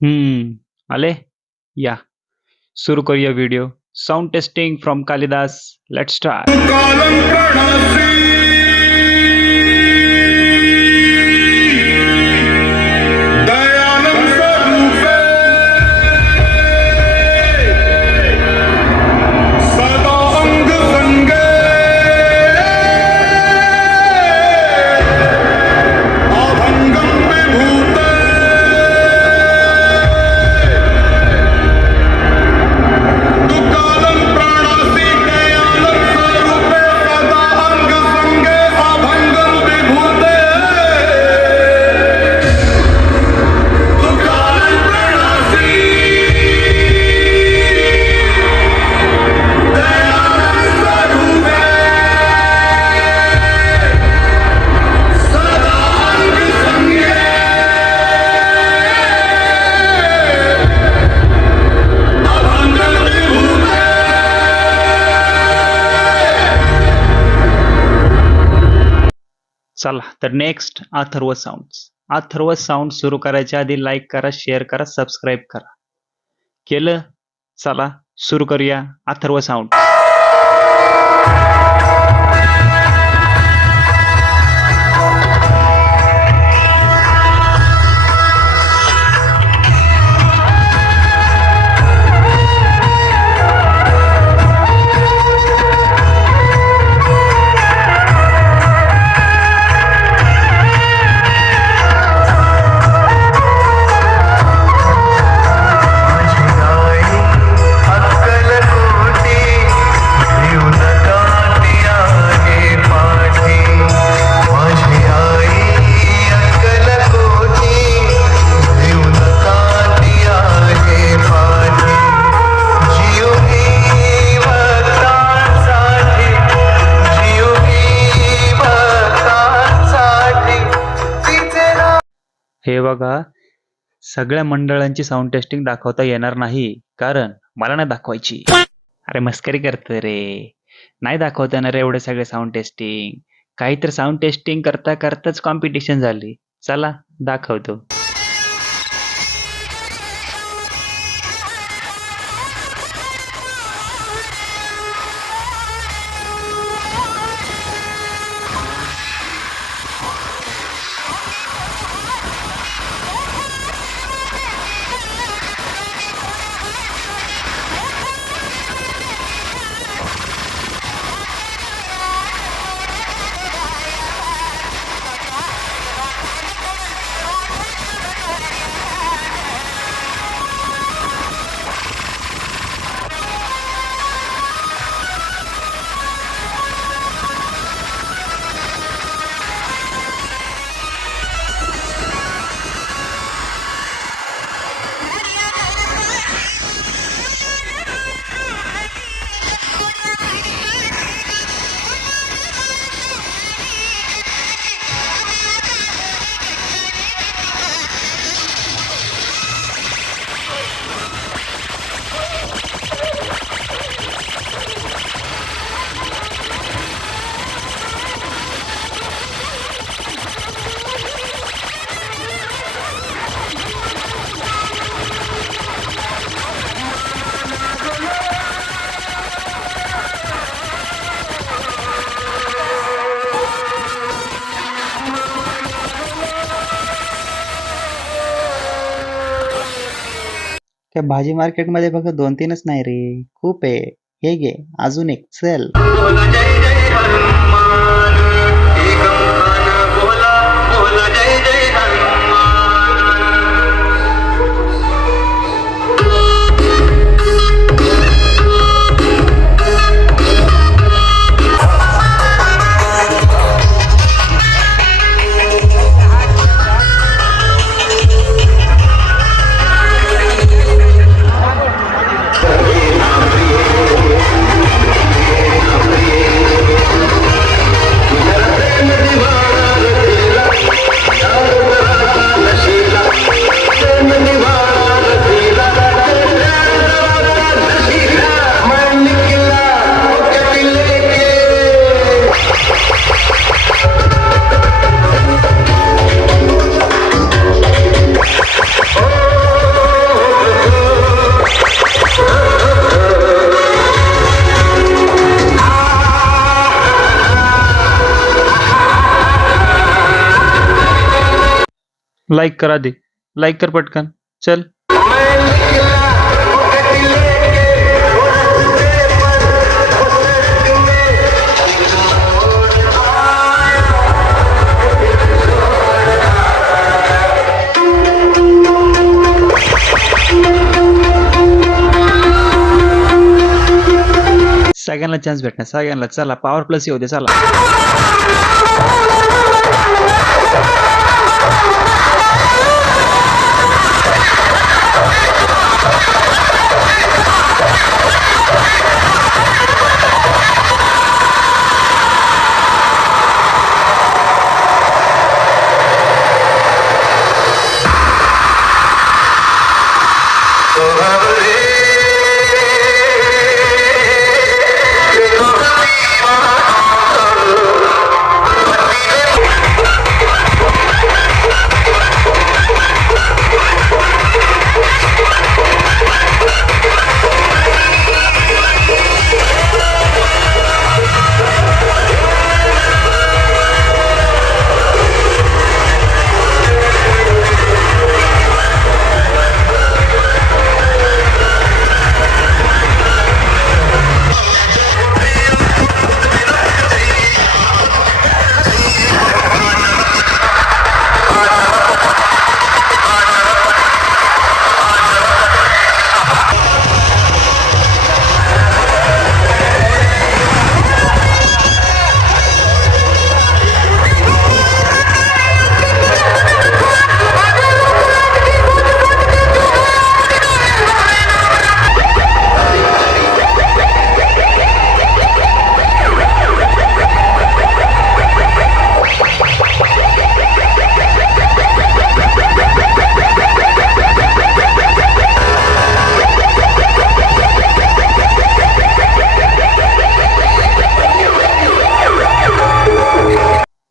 आले या सुरू करूया video. Sound testing from Kalidas. Let's start. चला तर next Atharva sound. Atharva sound सुरू करायच्या आधी लाईक करा, शेअर करा, सबस्क्राईब करा. केलं? चला सुरू करूया अथर्व साऊंड. हे बघा, सगळ्या मंडळांची साऊंड टेस्टिंग दाखवता येणार नाही, कारण मला नाही दाखवायची. अरे मस्करी करतो रे, नाही दाखवता येणार एवढे सगळे साऊंड टेस्टिंग. काहीतरी साऊंड टेस्टिंग करता करताच कॉम्पिटिशन झाली. चला दाखवतो. त्या भाजी मार्केटमध्ये बघा 2-3च नाही रे, खूप आहे. हे घे अजून एक. चल. दिवा लाईक करा दे. लाईक कर पटकन. चल. सगळ्यांना चान्स भेटणार. सगळ्यांना. चला पॉवर प्लस येऊ दे. चला.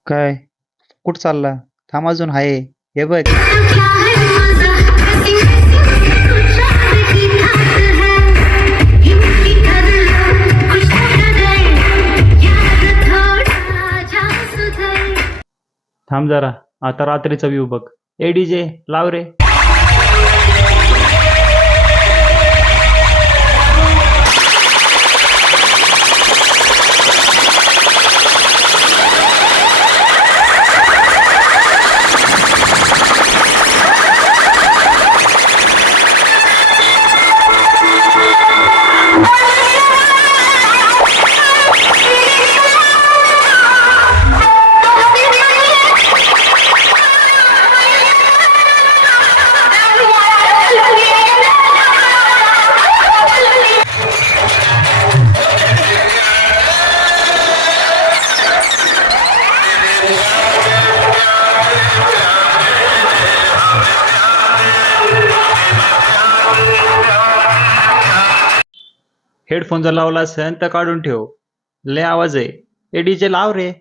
काय? कुठं चालला? थांब अजून आहे. हे बघ. थांब जरा. आता रात्रीचा व्ह्यू बघ. ए डीजे लाव रे. हेडफोन जर लावला असेल तर काढून ठेव. लय आवाज आहे. ए डीजे लाव रे.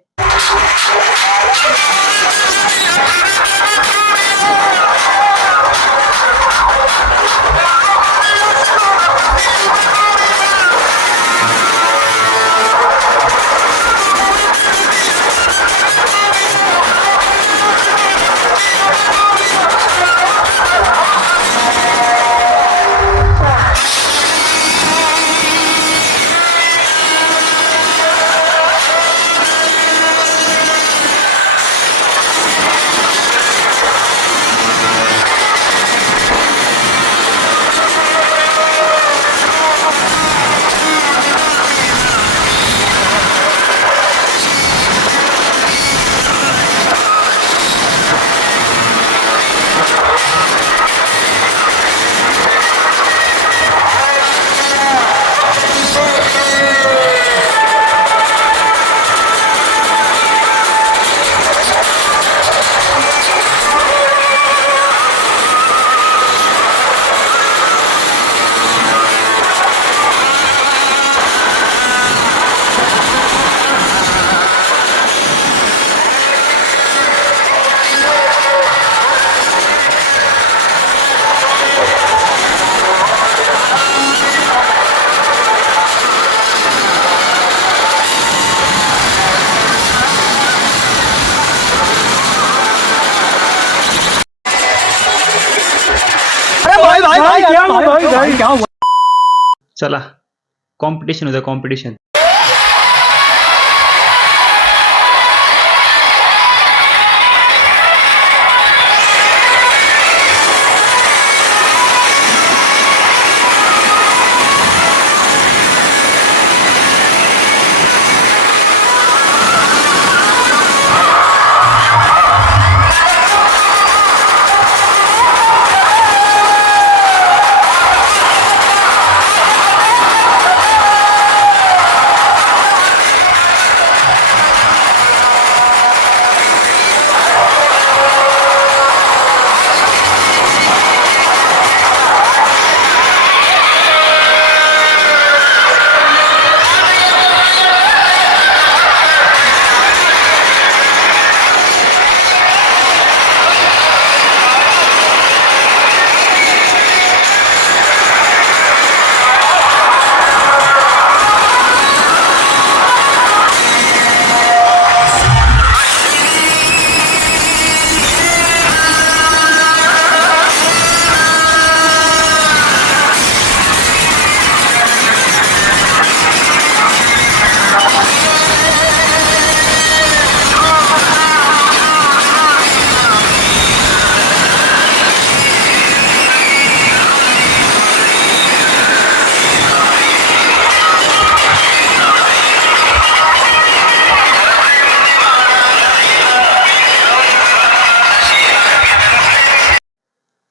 चला कॉम्पिटिशन होतं कॉम्पिटिशन.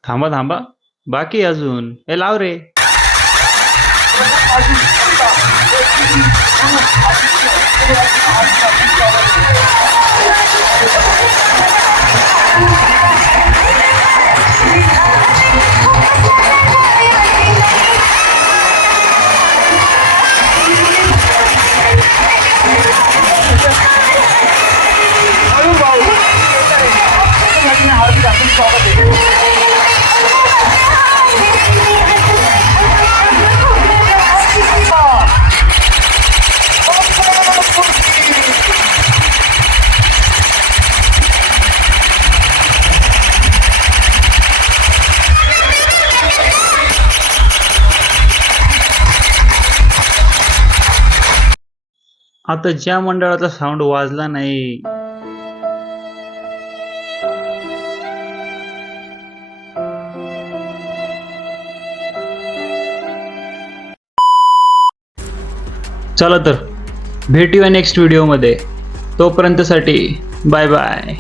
थांबा थांबा, बाकी अजून. हे लाव रे. आता ज्या मंडळाचा साऊंड वाजला नाही चला तर भेटूया नेक्स्ट व्हिडिओ मध्ये. तोपर्यंतसाठी बाय बाय.